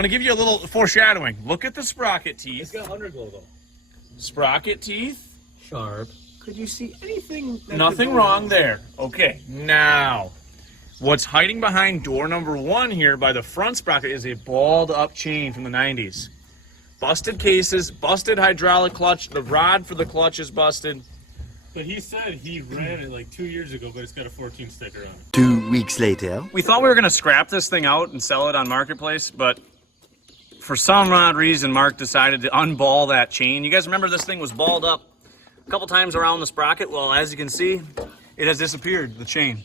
going to give you a little foreshadowing. Look at the sprocket teeth. It's got underglow though. Sprocket teeth. Sharp. Could you see anything? Nothing wrong there. Okay, now, what's hiding behind door number 1 here by the front sprocket is a balled up chain from the 90s. Busted cases, busted hydraulic clutch, the rod for the clutch is busted. But he said he ran it like 2 years ago, but it's got a 14 sticker on it. 2 weeks later. We thought we were going to scrap this thing out and sell it on Marketplace, but for some odd reason, Mark decided to unball that chain. You guys remember this thing was balled up a couple times around the sprocket? Well, as you can see, it has disappeared, the chain.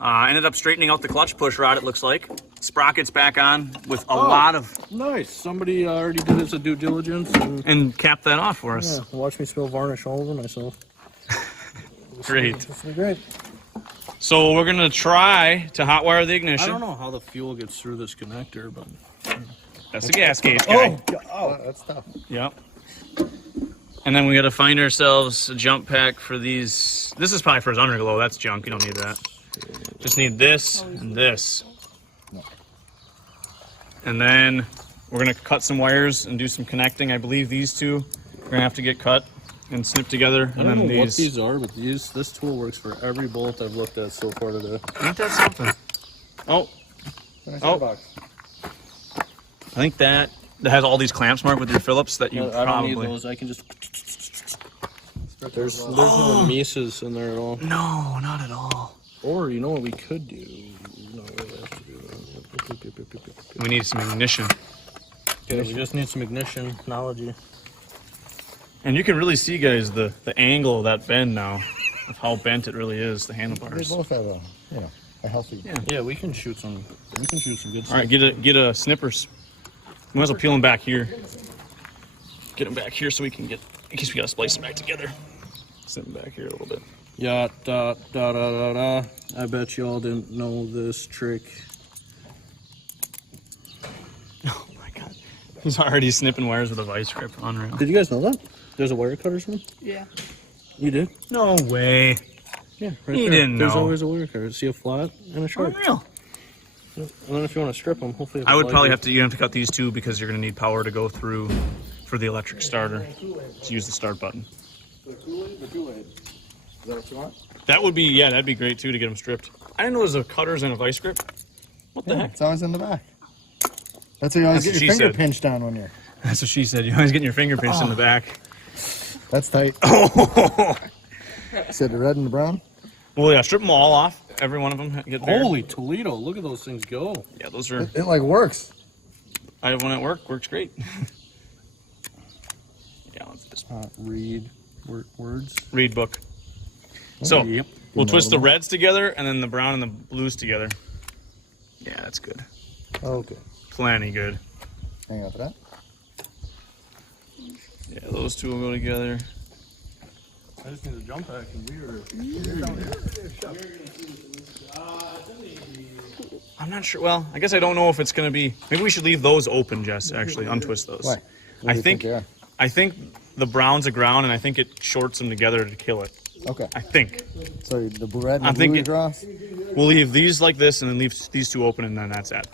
Ended up straightening out the clutch push rod, it looks like. Sprocket's back on with a lot of... Nice. Somebody already did his due diligence. And capped that off for us. Yeah, watch me spill varnish all over myself. Great. This is great. So we're going to try to hotwire the ignition. I don't know how the fuel gets through this connector, but... That's the gas gauge guy. Oh, that's tough. Yep. And then we got to find ourselves a jump pack for these. This is probably for his underglow. That's junk. You don't need that. Just need this and this. And then we're going to cut some wires and do some connecting. I believe these two are going to have to get cut and snipped together. I don't know what these are, but this tool works for every bolt I've looked at so far today. Ain't that something? Oh. I think that has all these clamps marked with your Phillips that you I probably... don't need those. I can just... There's no Mises in there at all. No, not at all. Or, you know what we could do? No, we need some ignition. Okay, we just need some ignition technology. And you can really see, guys, the angle of that bend now, of how bent it really is, the handlebars. They both have a healthy... Yeah, we can shoot some good stuff. All right, get a snippers. We might as well peel them back here. Get them back here so we can get, in case we gotta splice them back together. Snip them back here a little bit. Yeah, da da da da da. I bet y'all didn't know this trick. Oh my god. He's already snipping wires with a vice grip. Unreal. Did you guys know that? There's a wire cutter one? Yeah. You did? No way. Yeah, right He there. didn't know. There's always a wire cutter. See a flat and a sharp. Unreal. And then if you want to strip them, hopefully... I would probably have to cut these two because you're going to need power to go through for the electric starter to use the start button. The Kool-Aid. Is that what you want? That would be, yeah, that'd be great too to get them stripped. I didn't know there was a cutters and a vice grip. What the heck? It's always in the back. That's what you always get your finger pinched on when you're... That's what she said. You always get your finger pinched in the back. That's tight. Said the red and the brown? Well, yeah, strip them all off. Every one of them get there. Holy Toledo, look at those things go. Yeah, those are... It like works. I have one at work. Works great. Yeah, let's just... Read words. Read book. So, Yep. we'll twist the reds together and then the brown and the blues together. Yeah, that's good. Okay. Plenty good. Hang on for that. Yeah, those two will go together. I just need a jump pack and weird. I'm not sure. Well, I guess I don't know if it's going to be... Maybe we should leave those open, Jess, actually. Untwist those. Why? What do you think they are? I think the brown's a ground, and I think it shorts them together to kill it. Okay. I think. So the red and the blue cross? We'll leave these like this, and then leave these two open, and then that's it.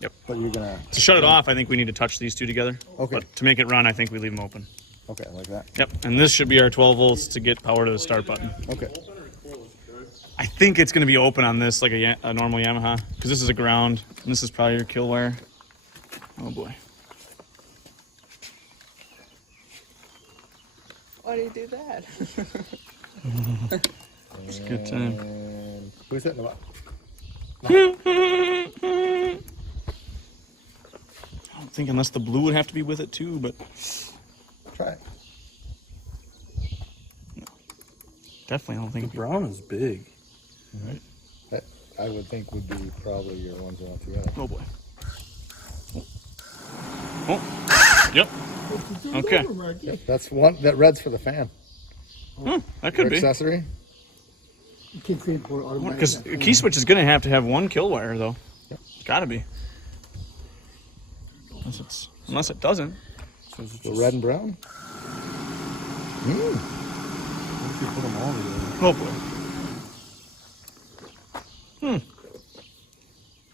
Yep. But you're going To shut it off, I think we need to touch these two together. Okay. But to make it run, I think we leave them open. Okay, like that. Yep. And this should be our 12 volts to get power to the start button. Okay. I think it's going to be open on this, like a normal Yamaha, because this is a ground, and this is probably your kill wire. Oh boy. Why do you do that? It's a good time. And who's that in the box? I don't think unless the blue would have to be with it too, but Try it. no. Definitely I don't think The brown is big. Right. That I would think would be probably your ones that want together. Oh boy. Oh. Yep. Okay. Yep, that's one. That red's for the fan. That could be. Accessory. Because a key switch is going to have one kill wire though. Yep. Got to be. Unless it doesn't. So it's The just, red and brown. What if you put them all together? Oh boy.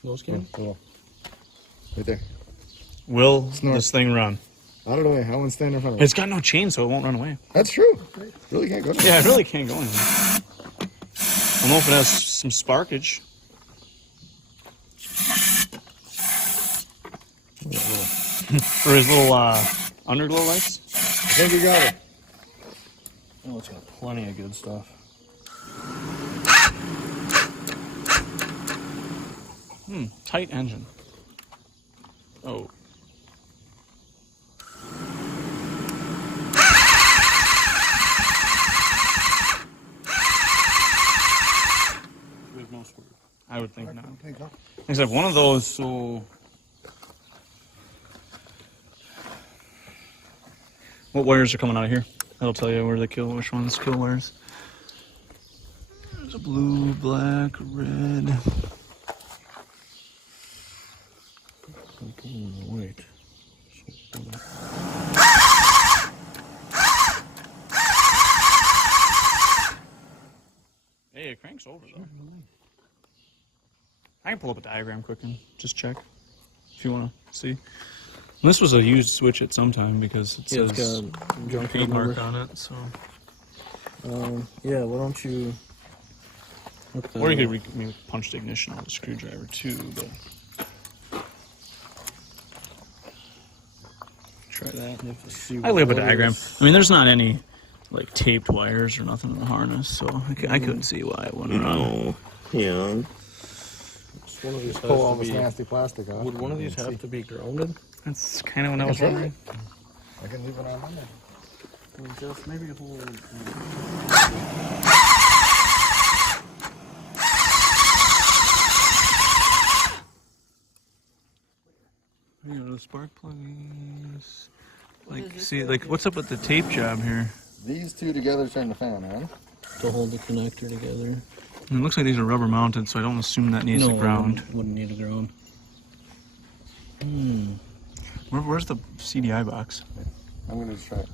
Those came? Cool. Right there. Will Snort. this thing run? Out of the way. I won't stand in front of it. It's got no chain, so it won't run away. That's true. Really can't go. Yeah, it really can't go anywhere. I don't know if it has some sparkage. For his little underglow lights. I think you got it. Oh, it's got plenty of good stuff. Tight engine. Oh. There's no swerve. I would think not. There you go. Except one of those, so... What wires are coming out of here? That'll tell you where the which one's kill wires. There's a blue, black, red. Wait. Hey, it cranks over though. I can pull up a diagram quick and just check if you want to see. And this was a used switch at some time because it Yeah, says it's got junk paint mark number. on it. So, Yeah, why don't you look that or you up. could maybe punch the ignition with a screwdriver too. But try that. You have to see I look up a what diagram. is- I mean, there's not any like taped wires or nothing in the harness, so I couldn't see why it wouldn't run. Yeah. One of these has Pull all to this be, nasty plastic off. would one of these See. have to be grounded? That's kind of what I was try it. wondering. I can leave it on Monday. Just maybe hold. Here are the spark plugs. Like, see, like, what's up with the tape job here? These two together turn the fan on. To hold the connector together. And it looks like these are rubber mounted, so I don't assume that needs a ground. Wouldn't need a ground. Where's the CDI box? I'm gonna just try it.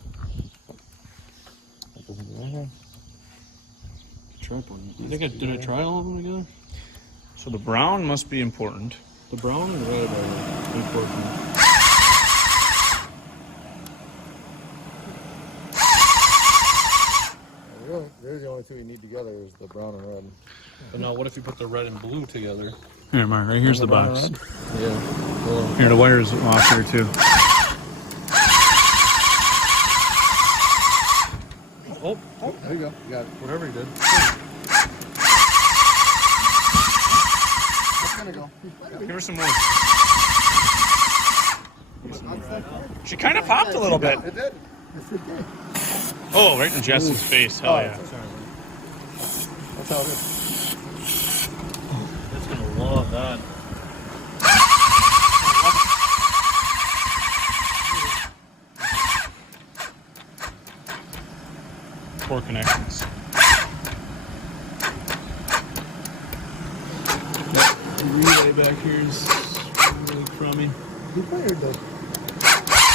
That doesn't do anything. Tripod. Did I try all of them together? So the brown must be important. The brown and red are important. Really, they're the only two you need together is the brown and red. But now, what if you put the red and blue together? Here, Mark, right here's the brown box. and red? Yeah. Well, Here, the wire's off here too. oh, There you go. You got it. whatever you did. It's gonna go. Give her some more. She kind of popped a little bit. It did. Yes, it did. Oh, right in Jess's face. Hell yeah. That's how it is. It's gonna love that. Four connections. The relay back here is really crummy. You fired that.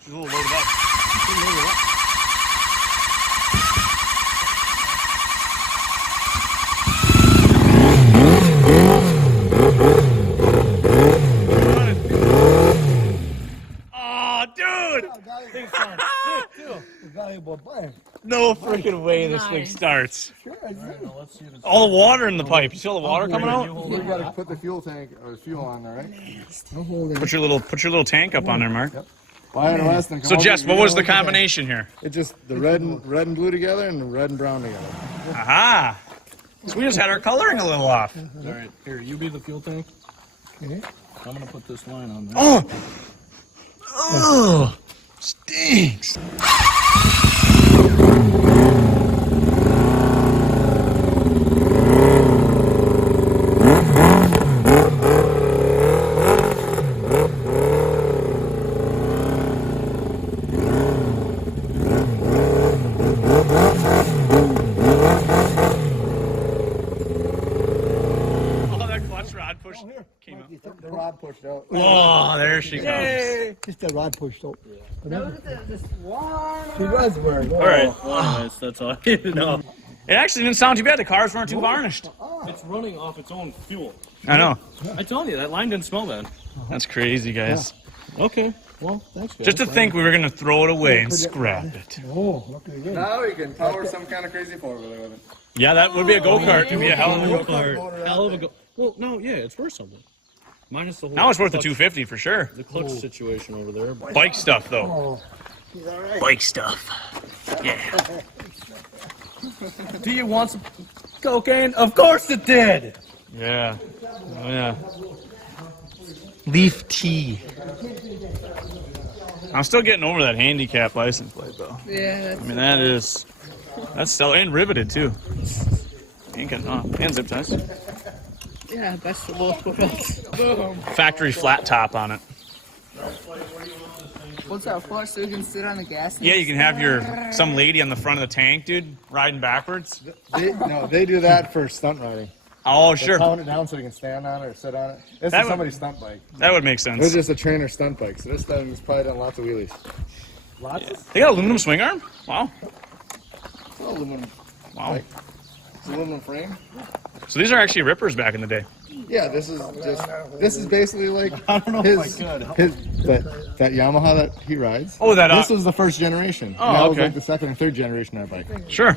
She's a little loaded up. Oh, dude! No freaking way this thing starts. Now let's see if it's All the water in the pipe. You see all the water coming out? You gotta put the fuel tank or fuel on there, right? No holding. Put your little tank up on there, Mark. Buy it less than. So Jess, what was the combination here? It's just the red and blue together and the red and brown together. Aha! So we just had our coloring a little off. all right. Here, you be the fuel tank. Okay. I'm gonna put this line on there. Oh! Oh! Stinks! Oh, that clutch rod push came up. The rod pushed out. Oh, there she comes. Just the rod pushed up. She was wearing. All right. Oh, that's all I need to know. It actually didn't sound too bad. The cars weren't too varnished. It's running off its own fuel. I know. I told you, that line didn't smell bad. That's crazy, guys. Okay, well, thanks, guys. Just to think we were going to throw it away and scrap it. Oh, look at it. Now we can power some kind of crazy four-wheeler with it. Yeah, that would be a go-kart. It'd be a hell of a go-kart. Hell of a go. Well, no, yeah, it's worth something. Minus the whole. Now it's worth the clutch- 250 for sure. The clutch situation over there. But Bike stuff, though. Bike stuff. Yeah. do you want some cocaine? Of course it did. Yeah. Oh, yeah. Leaf tea. I'm still getting over that handicap license plate, though. Yeah, I mean, that's still, and riveted, too. And zip ties. yeah, best of both worlds. Boom. Factory flat top on it. What's that for? So you can sit on the gas tank? Yeah, you can have some lady on the front of the tank, dude, riding backwards. They do that for stunt riding. Oh, They sure. pound it down so they can stand on it or sit on it. This That is would- somebody's stunt bike. That would make It was sense. just a trainer stunt bike, so this thing's probably done lots of wheelies. They got aluminum swing arm? Wow. It's an aluminum, Wow. it's an aluminum frame. So these are actually rippers back in the day. Yeah, this is basically like I don't know his, if I could. that Yamaha that he rides. Oh, that, This was the first generation. Oh, that was okay. like the second and third generation of that bike. Sure.